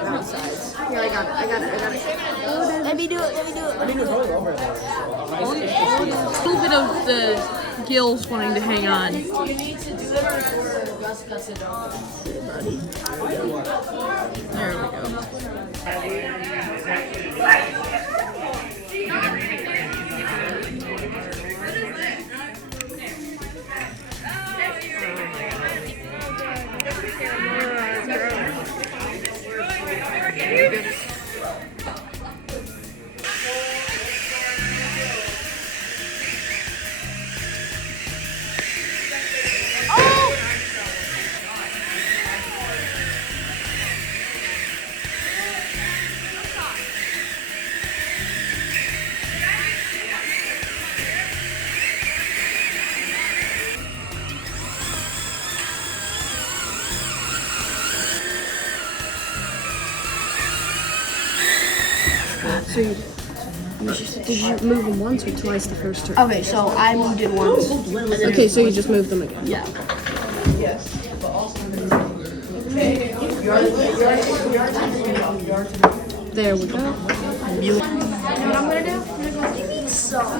different sides. Here, I got it. Let me do it. A little bit of the gills wanting to hang on. There we go. So did you move them once or twice the first turn? Okay, so I moved it once. Okay, so you just moved them again. Yeah. There we go. You know what I'm gonna do? I'm gonna go give me some.